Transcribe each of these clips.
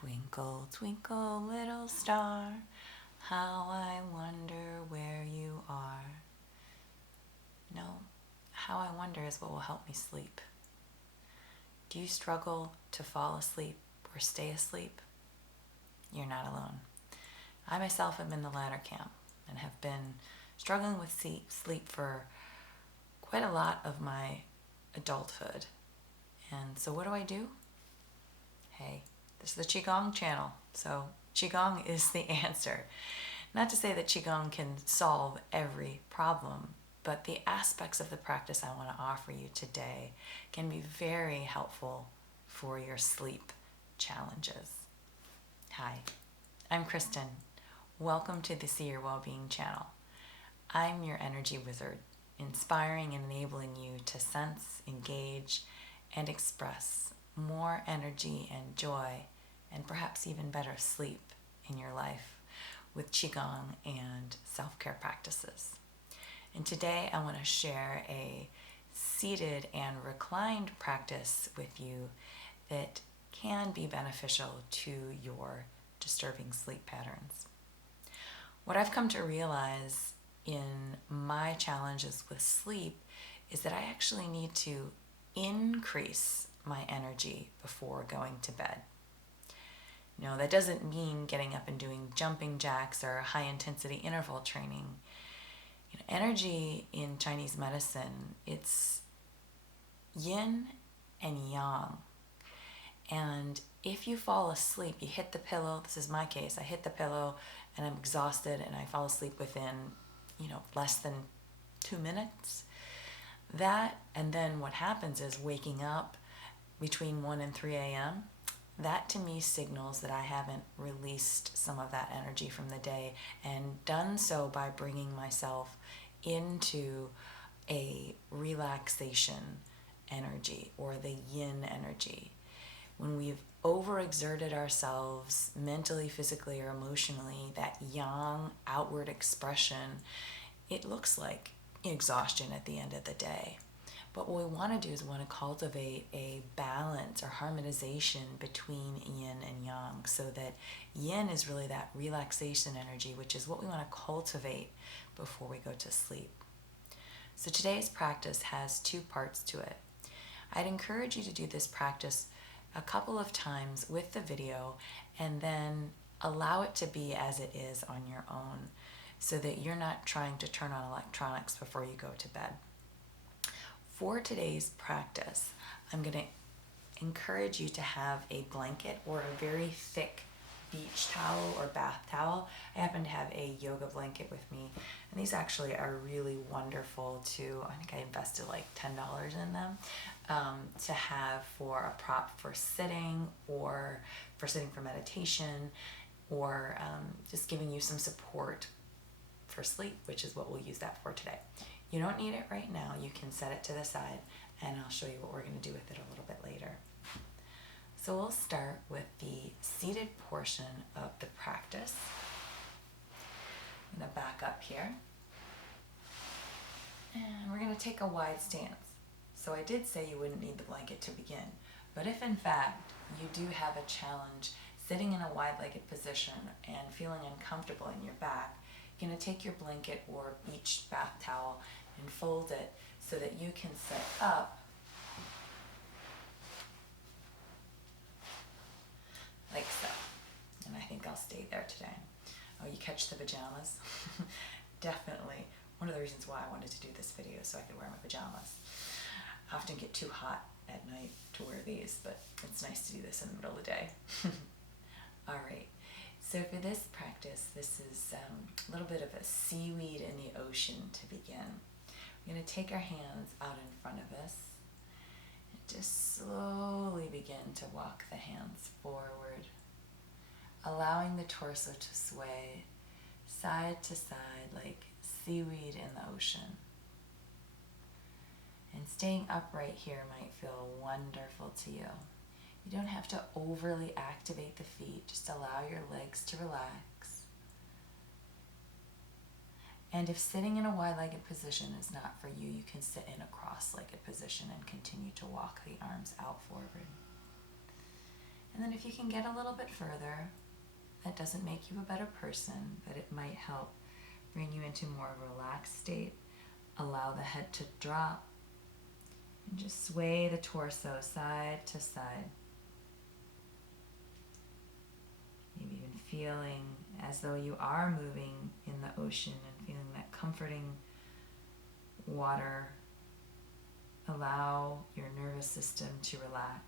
Twinkle, twinkle, little star, how I wonder where you are. No, how I wonder is what will help me sleep. Do you struggle to fall asleep or stay asleep? You're not alone. I myself am in the latter camp and have been struggling with sleep for quite a lot of my adulthood. And so what do? Hey, this is the Qigong channel, so Qigong is the answer. Not to say that Qigong can solve every problem, but the aspects of the practice I want to offer you today can be very helpful for your sleep challenges. Hi, I'm Kristen. Welcome to the See Your Wellbeing channel. I'm your energy wizard, inspiring and enabling you to sense, engage, and express more energy and joy, and perhaps even better sleep in your life with Qigong and self-care practices. And today I want to share a seated and reclined practice with you that can be beneficial to your disturbing sleep patterns. What I've come to realize in my challenges with sleep is that I actually need to increase my energy before going to bed. No, that doesn't mean getting up and doing jumping jacks or high intensity interval training. Energy in Chinese medicine, it's yin and yang. And if you fall asleep, you hit the pillow, this is my case, I hit the pillow and I'm exhausted and I fall asleep within, less than 2 minutes. And then what happens is waking up between 1 and 3 a.m., that to me signals that I haven't released some of that energy from the day and done so by bringing myself into a relaxation energy or the yin energy. When we've overexerted ourselves mentally, physically, or emotionally, that yang outward expression, it looks like exhaustion at the end of the day. But what we want to do is we want to cultivate a balance or harmonization between yin and yang, so that yin is really that relaxation energy, which is what we want to cultivate before we go to sleep. So today's practice has 2 parts to it. I'd encourage you to do this practice a couple of times with the video and then allow it to be as it is on your own, so that you're not trying to turn on electronics before you go to bed. For today's practice, I'm going to encourage you to have a blanket or a very thick beach towel or bath towel. I happen to have a yoga blanket with me, and these actually are really wonderful to, I think I invested like $10 in them, to have for a prop for sitting, or for sitting for meditation, or just giving you some support for sleep, which is what we'll use that for today. You don't need it right now. You can set it to the side, and I'll show you what we're going to do with it a little bit later. So we'll start with the seated portion of the practice. I'm going to back up here, and we're going to take a wide stance. So I did say you wouldn't need the blanket to begin, but if in fact you do have a challenge sitting in a wide-legged position and feeling uncomfortable in your back, you're going to take your blanket or beach bath towel and fold it so that you can sit up like so. And I think I'll stay there today. Oh, you catch the pajamas? Definitely one of the reasons why I wanted to do this video, so I could wear my pajamas. I often get too hot at night to wear these, but it's nice to do this in the middle of the day. All right. So for this practice, this is a little bit of a seaweed in the ocean to begin. We're going to take our hands out in front of us and just slowly begin to walk the hands forward, allowing the torso to sway side to side like seaweed in the ocean. And staying upright here might feel wonderful to you. You don't have to overly activate the feet, just allow your legs to relax. And if sitting in a wide-legged position is not for you, you can sit in a cross-legged position and continue to walk the arms out forward. And then if you can get a little bit further, that doesn't make you a better person, but it might help bring you into more of a relaxed state. Allow the head to drop and just sway the torso side to side. Maybe even feeling as though you are moving in the ocean and feeling that comforting water. Allow your nervous system to relax.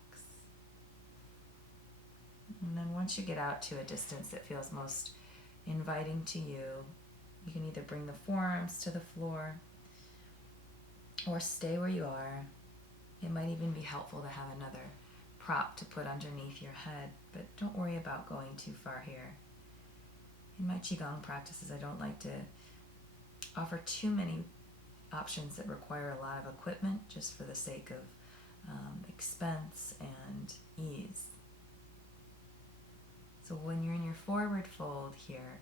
And then once you get out to a distance that feels most inviting to you, you can either bring the forearms to the floor or stay where you are. It might even be helpful to have another prop to put underneath your head, but don't worry about going too far here. In my Qigong practices, I don't like to offer too many options that require a lot of equipment just for the sake of expense and ease. So when you're in your forward fold here,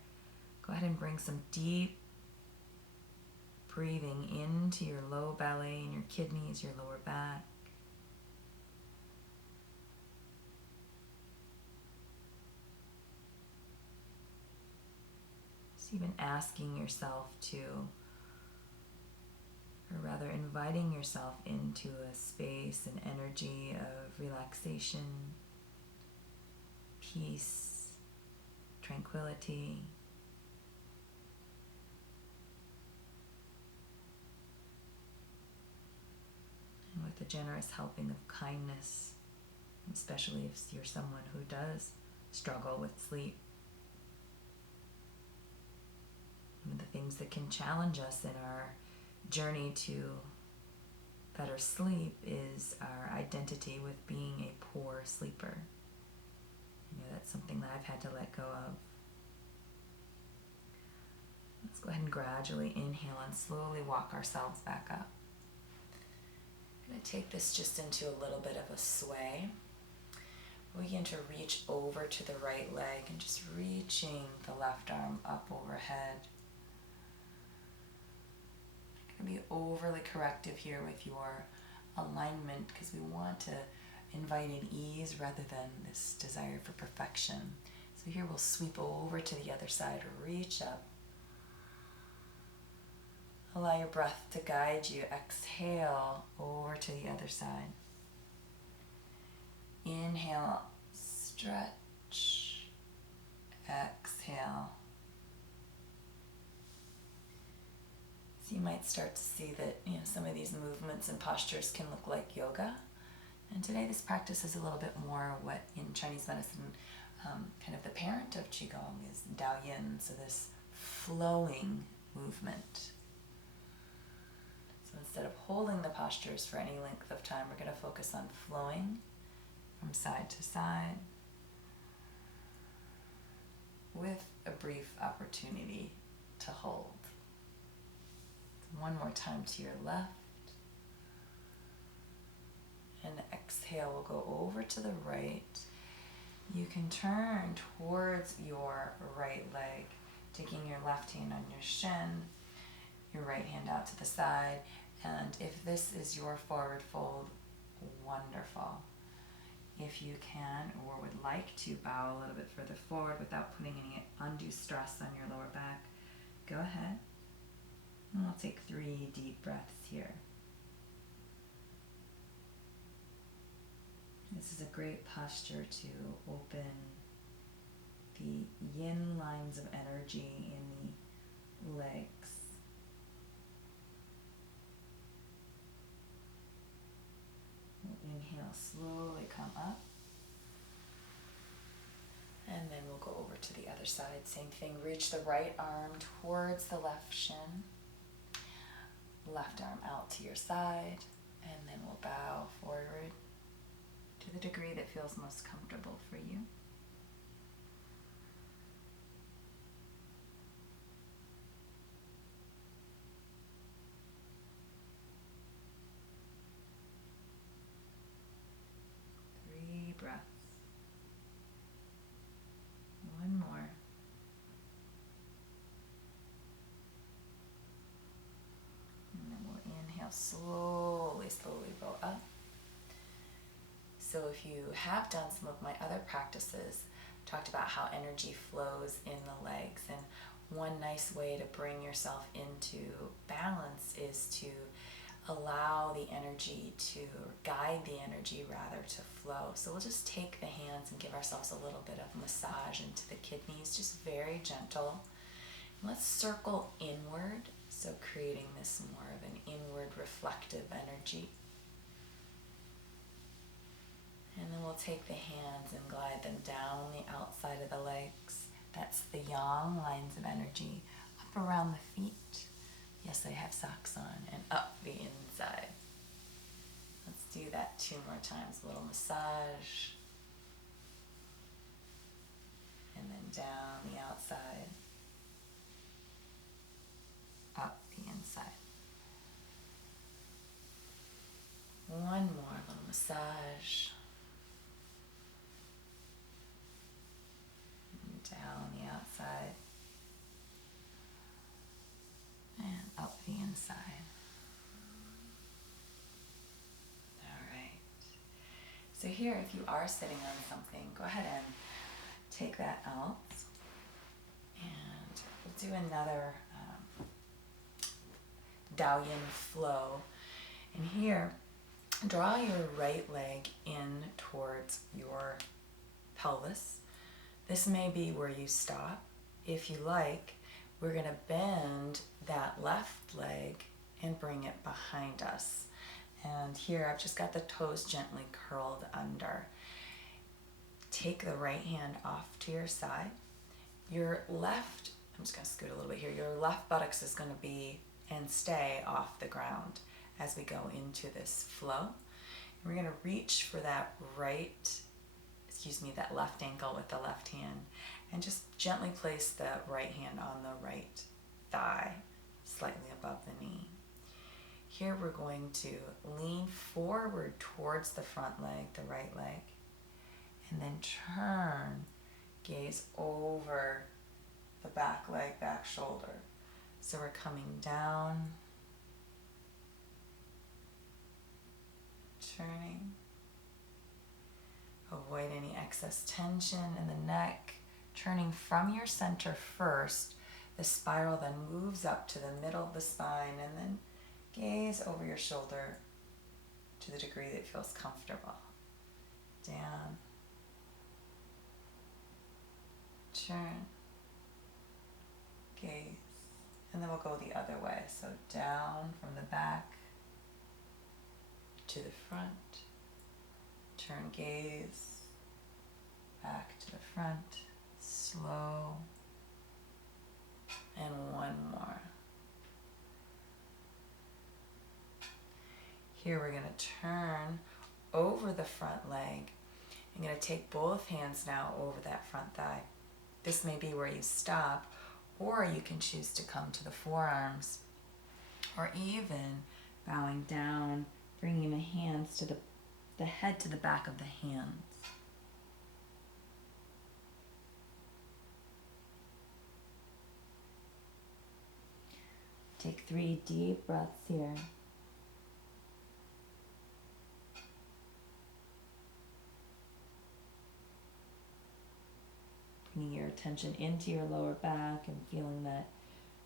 go ahead and bring some deep breathing into your low belly and your kidneys, your lower back. Just even asking yourself to, or rather inviting yourself into a space and energy of relaxation, peace, tranquility. And with a generous helping of kindness, especially if you're someone who does struggle with sleep. One of the things that can challenge us in our journey to better sleep is our identity with being a poor sleeper. You know, that's something that I've had to let go of. Let's go ahead and gradually inhale and slowly walk ourselves back up. I'm going to take this just into a little bit of a sway. We begin to reach over to the right leg and just reaching the left arm up overhead. I'm going to be overly corrective here with your alignment because we want to invite in ease rather than this desire for perfection. So here we'll sweep over to the other side, reach up. Allow your breath to guide you. Exhale over to the other side. Inhale, stretch. Exhale. So you might start to see that some of these movements and postures can look like yoga. And today this practice is a little bit more what in Chinese medicine, kind of the parent of Qigong is Dao Yin, so this flowing movement. So instead of holding the postures for any length of time, we're going to focus on flowing from side to side with a brief opportunity to hold. So one more time to your left. And exhale, we'll go over to the right. You can turn towards your right leg, taking your left hand on your shin, your right hand out to the side. And if this is your forward fold, wonderful. If you can or would like to bow a little bit further forward without putting any undue stress on your lower back, go ahead. And we'll take 3 deep breaths here. This is a great posture to open the yin lines of energy in the legs. We'll inhale, slowly come up. And then we'll go over to the other side. Same thing, reach the right arm towards the left shin. Left arm out to your side. And then we'll bow forward to the degree that feels most comfortable for you. Breaths. One more. And then we'll inhale, slowly bow up. So if you have done some of my other practices, talked about how energy flows in the legs, and one nice way to bring yourself into balance is to allow the energy to, or guide the energy rather, to flow. So we'll just take the hands and give ourselves a little bit of massage into the kidneys, just very gentle. Let's circle inward, so creating this more of an inward reflective energy. And then we'll take the hands and glide them down the outside of the legs. That's the yang lines of energy, up around the feet. Yes, I have socks on, and up the inside. Let's do that 2 more times. A little massage. And then down the outside, up the inside. One more little massage. And down the outside. And up the inside. All right. So here, if you are sitting on something, go ahead and take that out. And we'll do another Dao Yin flow. And here, draw your right leg in towards your pelvis. This may be where you stop. If you like, we're going to bend that left leg and bring it behind us. And here I've just got the toes gently curled under. Take the right hand off to your side. Your left, I'm just going to scoot a little bit here, your left buttocks is going to be and stay off the ground as we go into this flow. And we're going to reach for that that left ankle with the left hand, and just gently place the right hand on the right thigh, slightly above the knee. Here we're going to lean forward towards the front leg, the right leg, and then turn, gaze over the back leg, back shoulder. So we're coming down, turning. Avoid any excess tension in the neck, turning from your center first. The spiral then moves up to the middle of the spine, and then gaze over your shoulder to the degree that feels comfortable. Down, turn, gaze, and then we'll go the other way. So down from the back to the front, turn, gaze, back to the front, slow, and one more. Here we're going to turn over the front leg. I'm going to take both hands now over that front thigh. This may be where you stop, or you can choose to come to the forearms, or even bowing down, bringing the hands to the head to the back of the hands. Take 3 deep breaths here. Bringing your attention into your lower back and feeling that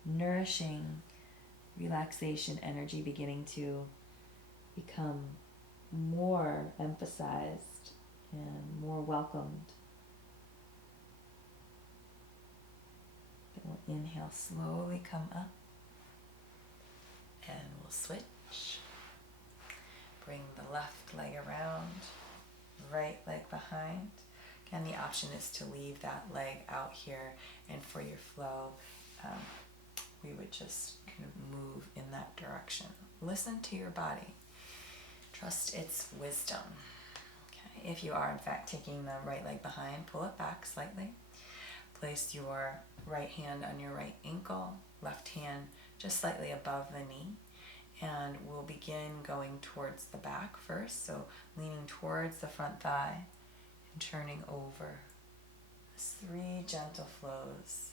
nourishing relaxation energy beginning to become more emphasized and more welcomed. Then we'll inhale, slowly come up, and we'll switch. Bring the left leg around, right leg behind. Again, the option is to leave that leg out here, and for your flow, we would just kind of move in that direction. Listen to your body. Trust its wisdom. Okay. If you are, in fact, taking the right leg behind, pull it back slightly. Place your right hand on your right ankle, left hand just slightly above the knee. And we'll begin going towards the back first. So leaning towards the front thigh and turning over. 3 gentle flows.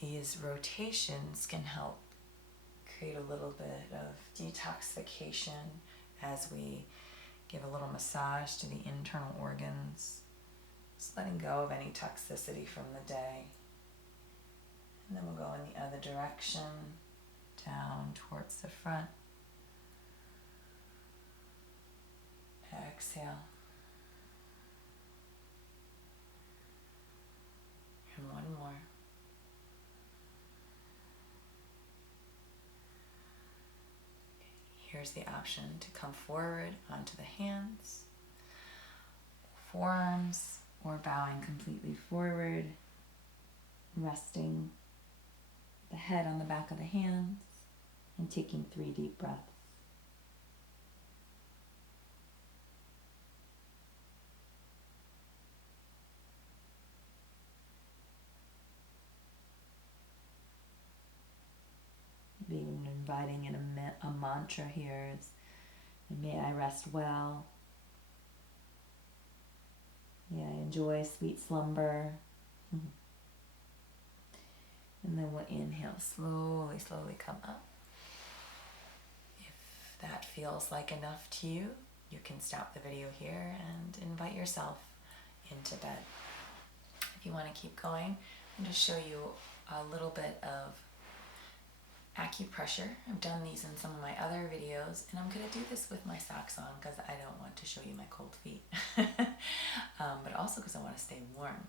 These rotations can help create a little bit of detoxification as we Give a little massage to the internal organs. Just letting go of any toxicity from the day. And then we'll go in the other direction, down towards the front. Exhale. And one more. Here's the option to come forward onto the hands, forearms, or bowing completely forward, resting the head on the back of the hands, and taking 3 deep breaths. Being inviting in a mantra here is, may I rest well. May I enjoy sweet slumber. And then we'll inhale, slowly, slowly come up. If that feels like enough to you, you can stop the video here and invite yourself into bed. If you want to keep going, I'm just show you a little bit of acupressure. I've done these in some of my other videos, and I'm going to do this with my socks on because I don't want to show you my cold feet, but also because I want to stay warm.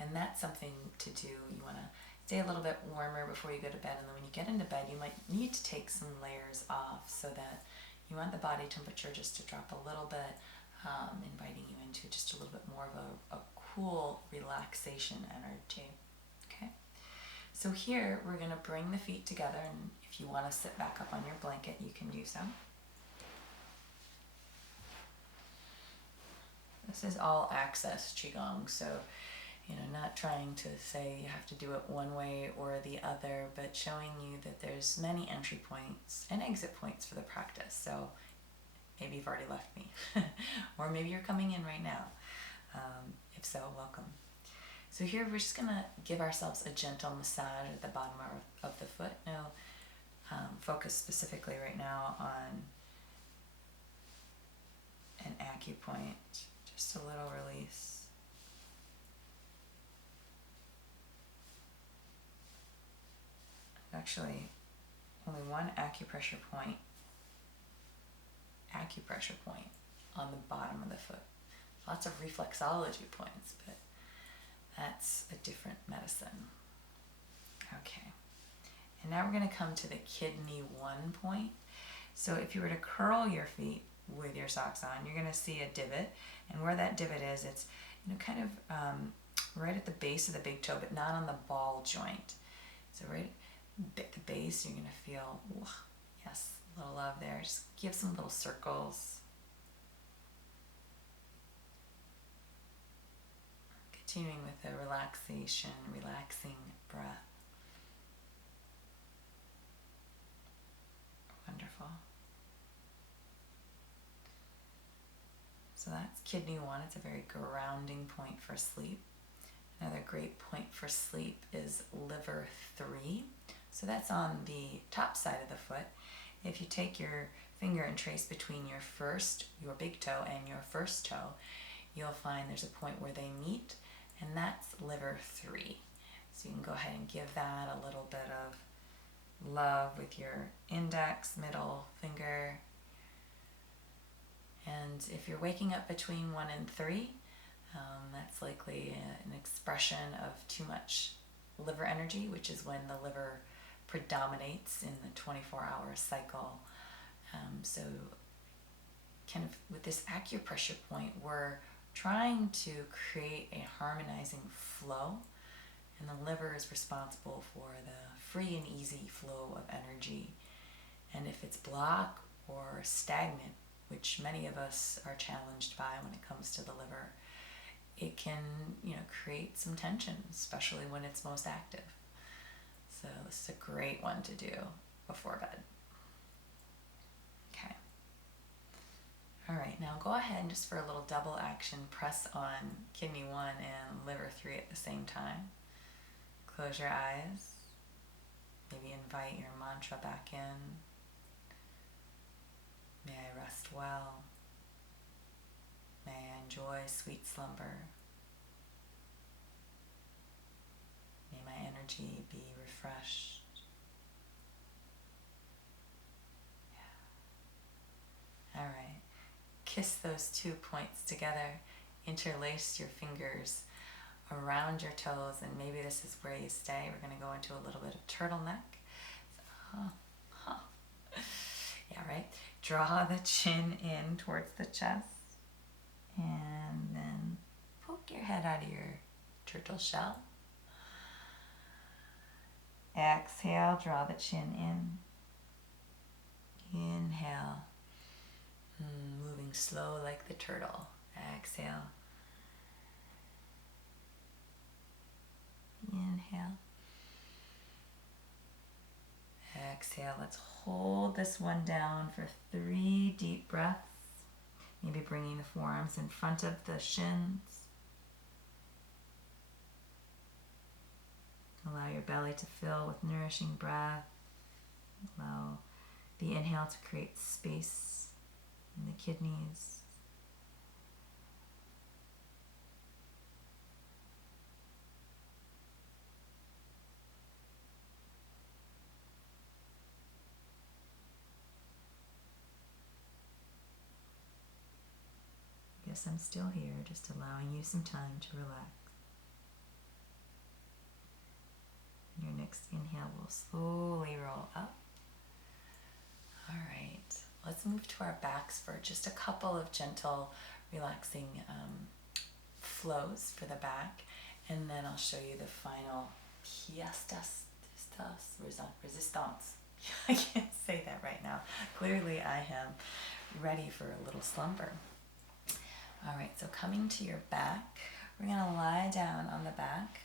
And that's something to do. You want to stay a little bit warmer before you go to bed, and then when you get into bed, you might need to take some layers off so that you want the body temperature just to drop a little bit, inviting you into just a little bit more of a cool relaxation energy. Okay? So here, we're going to bring the feet together, and if you want to sit back up on your blanket, you can do so. This is all access Qigong, so not trying to say you have to do it one way or the other, but showing you that there's many entry points and exit points for the practice. So maybe you've already left me, or maybe you're coming in right now. If so, welcome. So here we're just going to give ourselves a gentle massage at the bottom of the foot. Now, focus specifically right now on an acupoint, just a little release. Actually, only one acupressure point on the bottom of the foot. Lots of reflexology points, but that's a different medicine. Okay, and now we're going to come to the kidney 1 point. So if you were to curl your feet with your socks on, you're going to see a divot, and where that divot is, it's kind of right at the base of the big toe, but not on the ball joint. So right at the base, you're going to feel, yes, a little love there. Just give some little circles. Continuing with the relaxing breath. Wonderful. So that's kidney 1. It's a very grounding point for sleep. Another great point for sleep is liver 3. So that's on the top side of the foot. If you take your finger and trace between your big toe and your first toe, you'll find there's a point where they meet, and that's liver 3. So you can go ahead and give that a little bit of love with your index, middle finger. And if you're waking up between 1 and 3, that's likely an expression of too much liver energy, which is when the liver predominates in the 24-hour cycle. So kind of with this acupressure point, we're trying to create a harmonizing flow, and the liver is responsible for the free and easy flow of energy. And if it's blocked or stagnant, which many of us are challenged by when it comes to the liver, it can, create some tension, especially when it's most active. So this is a great one to do before bed. Okay. All right, now go ahead and just for a little double action, press on kidney 1 and liver 3 at the same time. Close your eyes. Maybe invite your mantra back in. May I rest well. May I enjoy sweet slumber. May my energy be refreshed. Yeah. All right. Kiss those 2 points together. Interlace your fingers around your toes, and maybe this is where you stay. We're going to go into a little bit of turtleneck. Yeah, right. Draw the chin in towards the chest, and then poke your head out of your turtle shell. Exhale, draw the chin in. Inhale, moving slow like the turtle. Exhale. Inhale. Exhale. Let's hold this one down for 3 deep breaths. Maybe bringing the forearms in front of the shins. Allow your belly to fill with nourishing breath. Allow the inhale to create space in the kidneys. Yes, I'm still here, just allowing you some time to relax. And your next inhale will slowly roll up. All right, let's move to our backs for just a couple of gentle, relaxing flows for the back. And then I'll show you the final pièce resistance. I can't say that right now. Clearly I am ready for a little slumber. All right, so coming to your back, we're going to lie down on the back.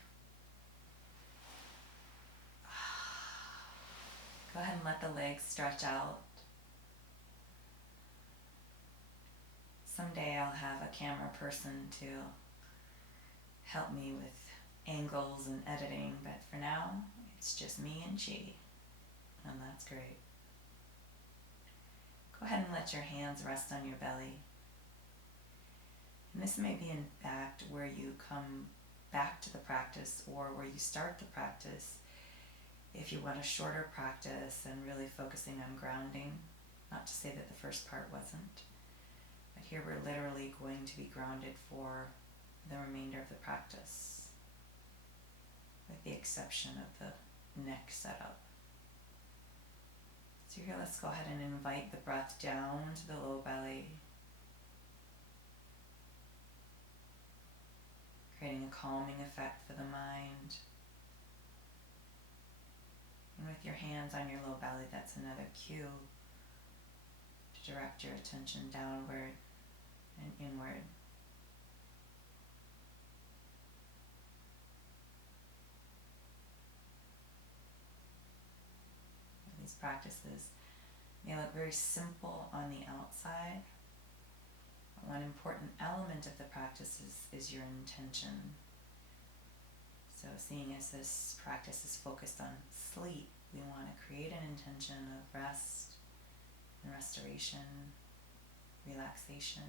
Go ahead and let the legs stretch out. Someday I'll have a camera person to help me with angles and editing, but for now, it's just me and Qi, and that's great. Go ahead and let your hands rest on your belly. And this may be in fact where you come back to the practice or where you start the practice if you want a shorter practice and really focusing on grounding. Not to say that the first part wasn't, but here we're literally going to be grounded for the remainder of the practice, with the exception of the neck setup. So here, let's go ahead and invite the breath down to the low belly, creating a calming effect for the mind. And with your hands on your low belly, that's another cue to direct your attention downward and inward. These practices may look very simple on the outside. One important element of the practice is your intention. So seeing as this practice is focused on sleep, we want to create an intention of rest and restoration, relaxation.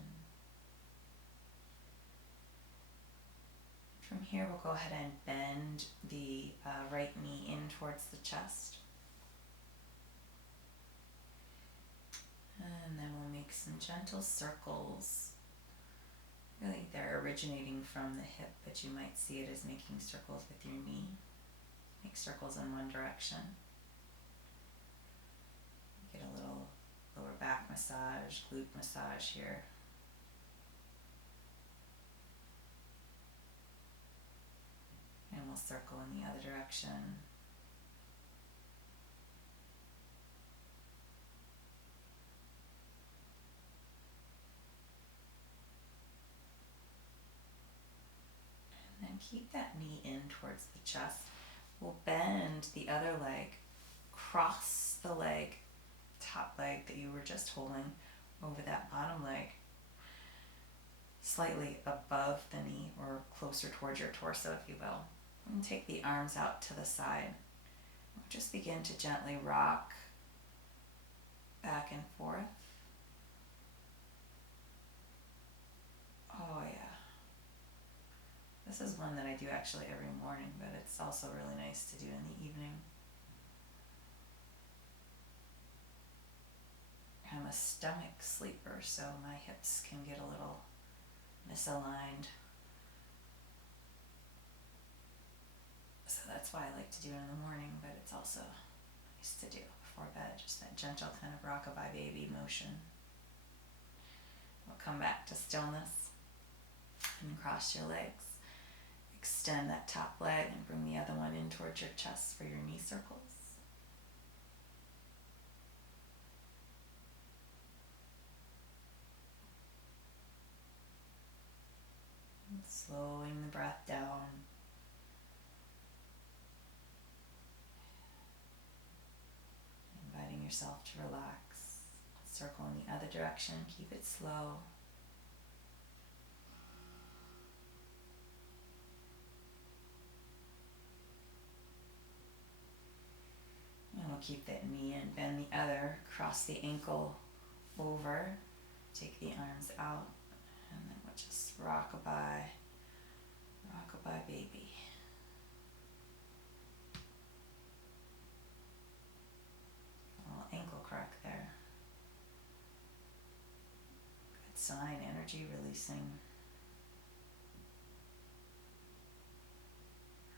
From here, we'll go ahead and bend the right knee in towards the chest. And then we'll make some gentle circles. Really, they're originating from the hip, but you might see it as making circles with your knee. Make circles in one direction. Get a little lower back massage, glute massage here. And we'll circle in the other direction. And keep that knee in towards the chest. We'll bend the other leg, cross the leg, top leg that you were just holding over that bottom leg, slightly above the knee or closer towards your torso, if you will. And take the arms out to the side. We'll just begin to gently rock back and forth. Oh yeah. This is one that I do actually every morning, but it's also really nice to do in the evening. I'm a stomach sleeper, so my hips can get a little misaligned. So that's why I like to do it in the morning, but it's also nice to do before bed, just that gentle kind of rockabye baby motion. We'll come back to stillness and cross your legs. Extend that top leg and bring the other one in towards your chest for your knee circles. And slowing the breath down. Inviting yourself to relax. Circle in the other direction. Keep it slow. And we'll keep that knee in. Bend the other. Cross the ankle over. Take the arms out. And then we'll just rockabye. Rockabye baby. A little ankle crack there. Good sign. Energy releasing.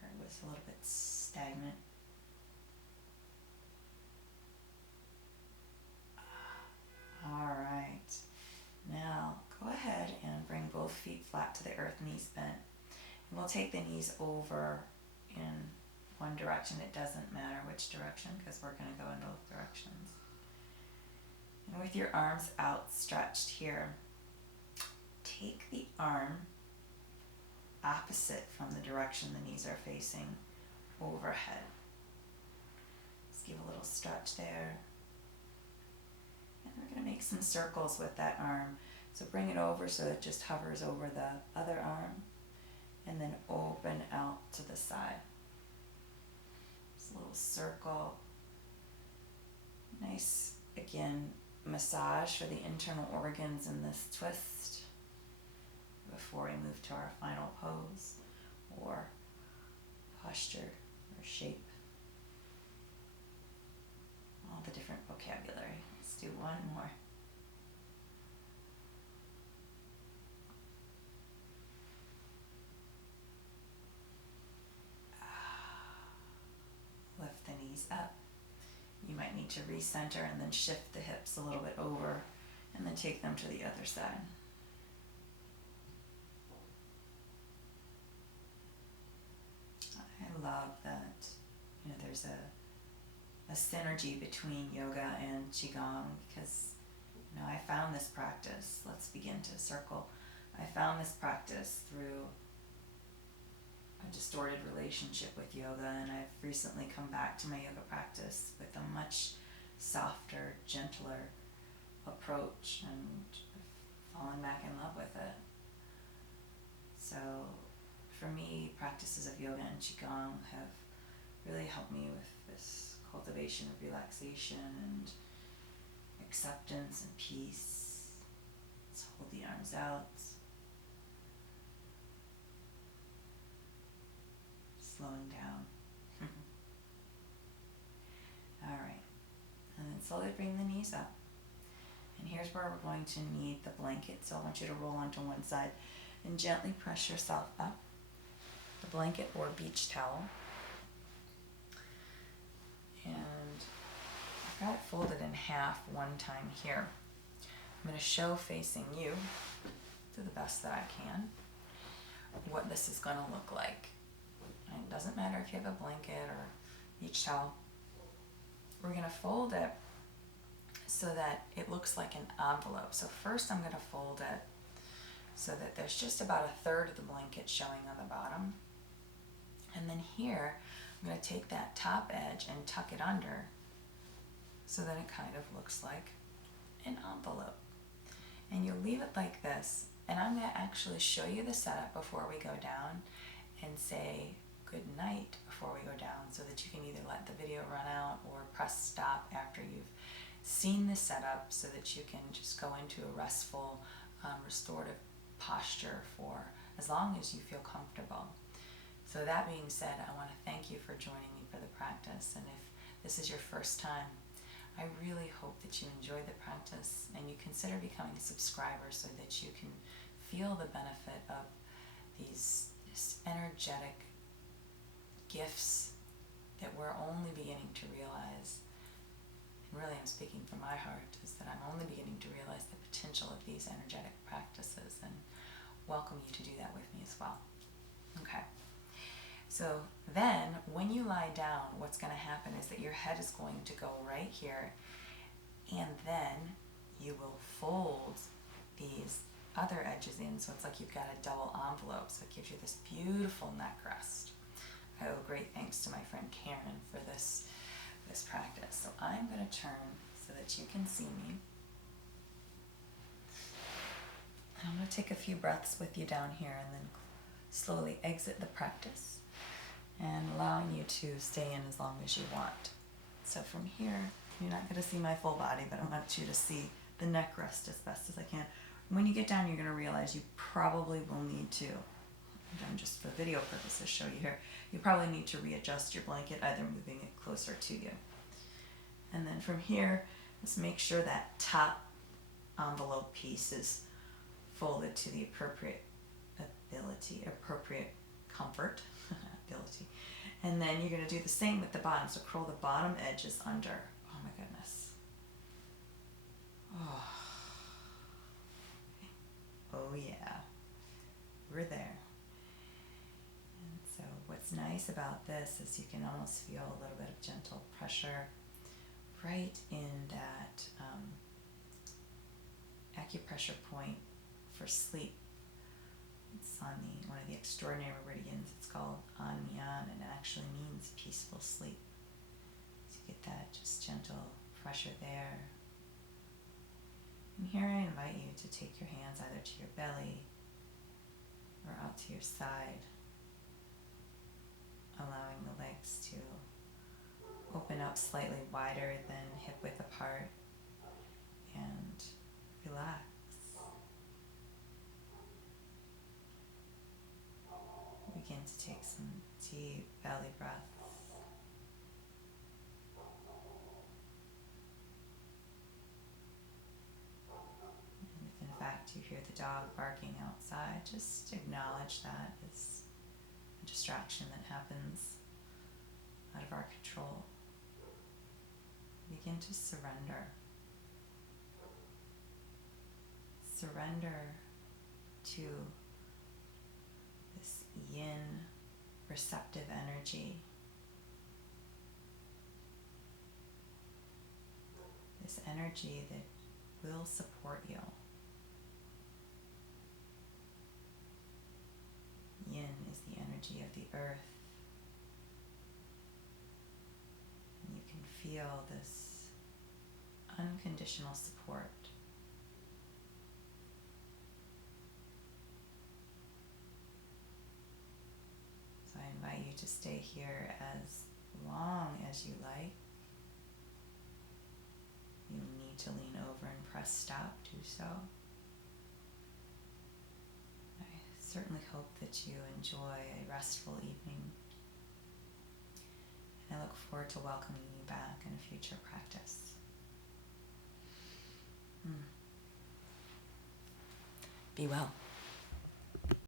Heart was a little bit stagnant. All right. Now go ahead and bring both feet flat to the earth, knees bent. And we'll take the knees over in one direction. It doesn't matter which direction because we're going to go in both directions. And with your arms outstretched here, take the arm opposite from the direction the knees are facing overhead. Just give a little stretch there. And we're going to make some circles with that arm. So bring it over so it just hovers over the other arm. And then open out to the side. Just a little circle. Nice, again, massage for the internal organs in this twist before we move to our final pose or posture or shape. All the different vocabulary. Let's do one more. Lift the knees up. You might need to recenter and then shift the hips a little bit over and then take them to the other side. I love that, there's a synergy between yoga and Qigong because, I found this practice. Let's begin to circle. I found this practice through a distorted relationship with yoga, and I've recently come back to my yoga practice with a much softer, gentler approach, and I've fallen back in love with it. So for me, practices of yoga and Qigong have really helped me with this cultivation of relaxation and acceptance and peace. Let's hold the arms out. Slowing down. All right. And then slowly bring the knees up. And here's where we're going to need the blanket. So I want you to roll onto one side and gently press yourself up. The blanket or beach towel. And I've got it folded in half one time here. I'm going to show facing you, to the best that I can, what this is going to look like. And it doesn't matter if you have a blanket or beach towel. We're going to fold it so that it looks like an envelope. So first I'm going to fold it so that there's just about a third of the blanket showing on the bottom. And then here, I'm going to take that top edge and tuck it under so that it kind of looks like an envelope. And you'll leave it like this. And I'm going to actually show you the setup before we go down and say good night before we go down so that you can either let the video run out or press stop after you've seen the setup so that you can just go into a restful, restorative posture for as long as you feel comfortable. So that being said, I want to thank you for joining me for the practice. And if this is your first time, I really hope that you enjoy the practice and you consider becoming a subscriber so that you can feel the benefit of these energetic gifts that we're only beginning to realize. And really, I'm speaking from my heart, is that I'm only beginning to realize the potential of these energetic practices, and welcome you to do that with me as well. Okay. So then, when you lie down, what's going to happen is that your head is going to go right here, and then you will fold these other edges in, so it's like you've got a double envelope, so it gives you this beautiful neck rest. I owe great thanks to my friend Karen for this practice. So I'm going to turn so that you can see me. I'm going to take a few breaths with you down here and then slowly exit the practice, and allowing you to stay in as long as you want. So from here, you're not going to see my full body, but I want you to see the neck rest as best as I can. When you get down, you're going to realize you probably will need to, I'm just for video purposes show you here, you probably need to readjust your blanket, either moving it closer to you. And then from here, just make sure that top envelope piece is folded to the appropriate comfort, ability. And then you're going to do the same with the bottom. So curl the bottom edges under. Oh my goodness. Oh yeah. We're there. And so what's nice about this is you can almost feel a little bit of gentle pressure right in that acupressure point for sleep. It's on one of the extraordinary meridians. It's called Anyan, and it actually means peaceful sleep. So you get that just gentle pressure there. And here I invite you to take your hands either to your belly or out to your side, allowing the legs to open up slightly wider than hip width apart, and relax. Begin to take some deep belly breaths. And if in fact you hear the dog barking outside, just acknowledge that it's a distraction that happens out of our control. Begin to surrender. Surrender to this yin receptive energy, this energy that will support you. Yin is the energy of the earth, and you can feel this unconditional support. So I invite you to stay here as long as you like. You need to lean over and press stop, do so. I certainly hope that you enjoy a restful evening, and I look forward to welcoming you back in a future practice. Be well.